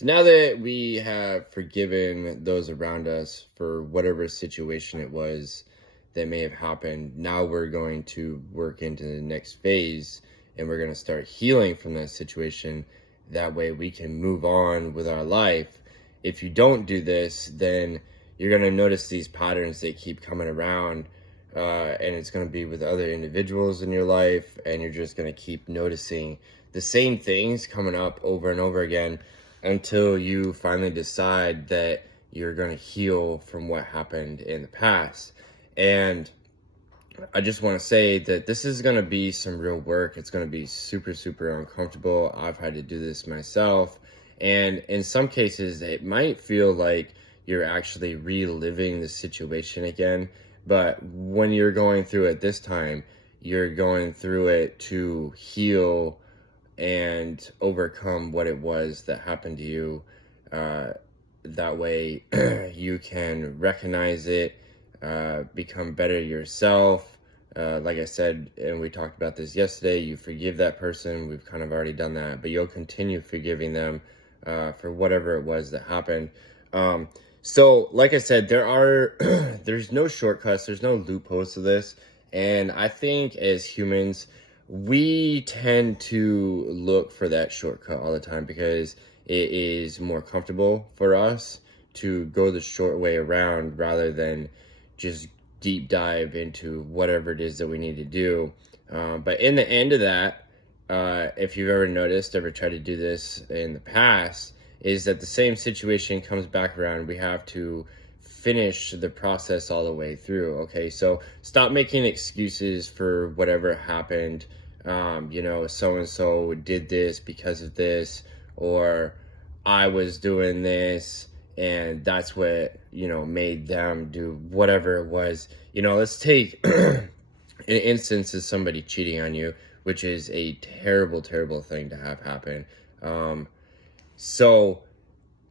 So now that we have forgiven those around us for whatever situation it was that may have happened, now we're going to work into the next phase and we're going to start healing from that situation. That way we can move on with our life. If you don't do this, then you're going to notice these patterns that keep coming around. And it's going to be with other individuals in your life, and you're just going to keep noticing the same things coming up over and over again until you finally decide that you're going to heal from what happened in the past. And I just want to say that this is going to be some real work. It's going to be super, super uncomfortable. I've had to do this myself. And in some cases, it might feel like you're actually reliving the situation again. But when you're going through it this time, you're going through it to heal and overcome what it was that happened to you. That way you can recognize it, become better yourself. Like I said, and we talked about this yesterday, you forgive that person. We've kind of already done that, but you'll continue forgiving them for whatever it was that happened. So like I said, there's no shortcuts, there's no loopholes to this. And I think as humans, we tend to look for that shortcut all the time because it is more comfortable for us to go the short way around rather than just deep dive into whatever it is that we need to do. But in the end of that, if you've ever tried to do this in the past, is that the same situation comes back around. We have to finish the process all the way through. Okay, so stop making excuses for whatever happened. So and so did this because of this, or I was doing this and that's what made them do whatever it was. Let's take an instance of somebody cheating on you, which is a terrible, terrible thing to have happen. So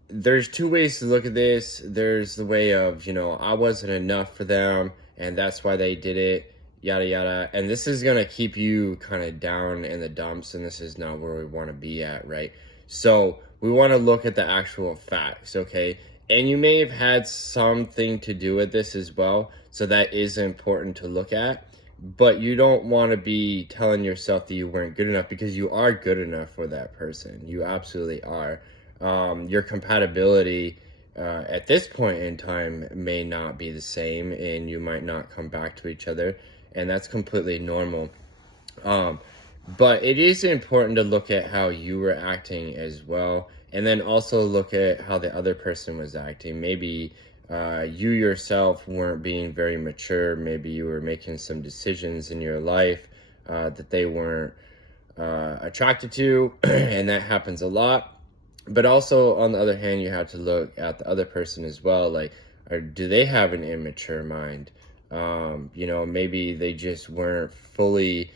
there's two ways to look at this. There's the way of, I wasn't enough for them and that's why they did it, yada, yada. And this is going to keep you kind of down in the dumps, and this is not where we want to be at, right? So we want to look at the actual facts, okay? And you may have had something to do with this as well, so that is important to look at. But you don't want to be telling yourself that you weren't good enough, because you are good enough for that person. You absolutely are. Your compatibility at this point in time may not be the same, and you might not come back to each other, and that's completely normal. But it is important to look at how you were acting as well, and then also look at how the other person was acting. Maybe you yourself weren't being very mature. Maybe you were making some decisions in your life that they weren't attracted to, and that happens a lot. But also, on the other hand, you have to look at the other person as well. Like, do they have an immature mind? Maybe they just weren't fully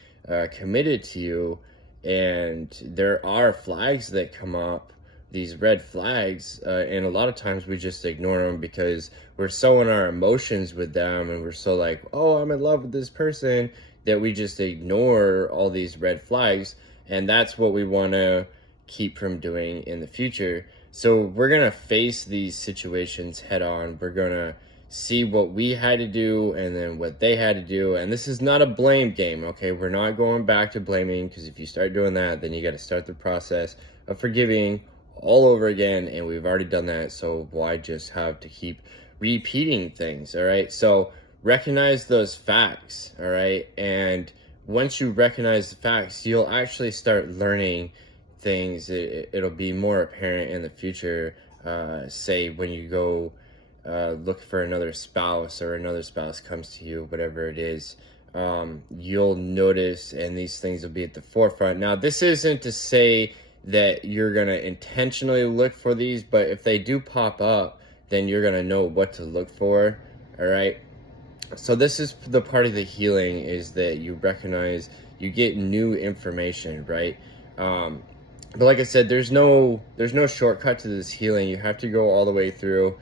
committed to you, and there are flags that come up, these red flags, and a lot of times we just ignore them because we're so in our emotions with them, and we're so like, oh, I'm in love with this person, that we just ignore all these red flags. And that's what we want to keep from doing in the future. So we're going to face these situations head on. We're going to see what we had to do and then what they had to do. And this is not a blame game, okay? We're not going back to blaming, because if you start doing that, then you got to start the process of forgiving all over again. And we've already done that, so why just have to keep repeating things? All right, so recognize those facts. All right, and once you recognize the facts, you'll actually start learning things. It'll be more apparent in the future. Say when you go look for another spouse, or another spouse comes to you, whatever it is, you'll notice, and these things will be at the forefront. Now, this isn't to say that you're going to intentionally look for these, but if they do pop up, then you're going to know what to look for. All right, so this is the part of the healing, is that you recognize, you get new information, right? But like I said, there's no shortcut to this healing. You have to go all the way through.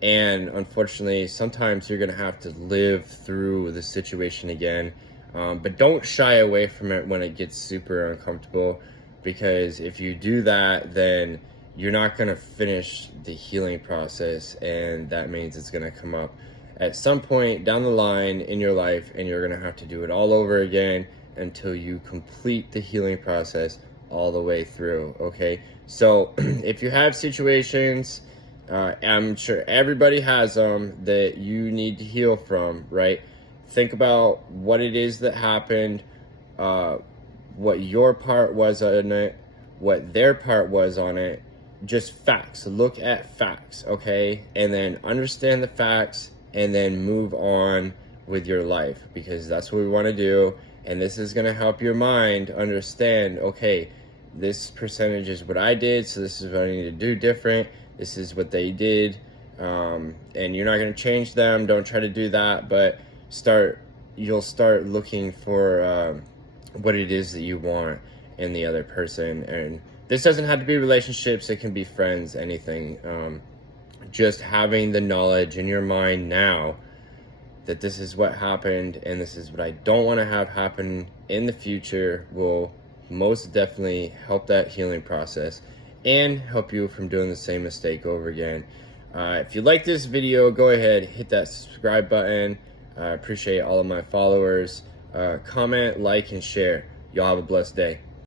And unfortunately, sometimes you're going to have to live through the situation again. But don't shy away from it when it gets super uncomfortable, because if you do that, then you're not going to finish the healing process, and that means it's going to come up at some point down the line in your life, and you're going to have to do it all over again until you complete the healing process all the way through. Okay, so if you have situations, I'm sure everybody has them, that you need to heal from, right? Think about what it is that happened, what your part was on it, what their part was on it. Just facts. Look at facts, okay? And then understand the facts, and then move on with your life, because that's what we want to do. And this is going to help your mind understand, okay, this percentage is what I did, so this is what I need to do different. This is what they did, and you're not going to change them. Don't try to do that, but you'll start looking for what it is that you want in the other person. And this doesn't have to be relationships, it can be friends, anything. Just having the knowledge in your mind now that this is what happened and this is what I don't want to have happen in the future will most definitely help that healing process and help you from doing the same mistake over again. If you like this video, go ahead, hit that subscribe button. I appreciate all of my followers. Comment, like, and share. Y'all have a blessed day.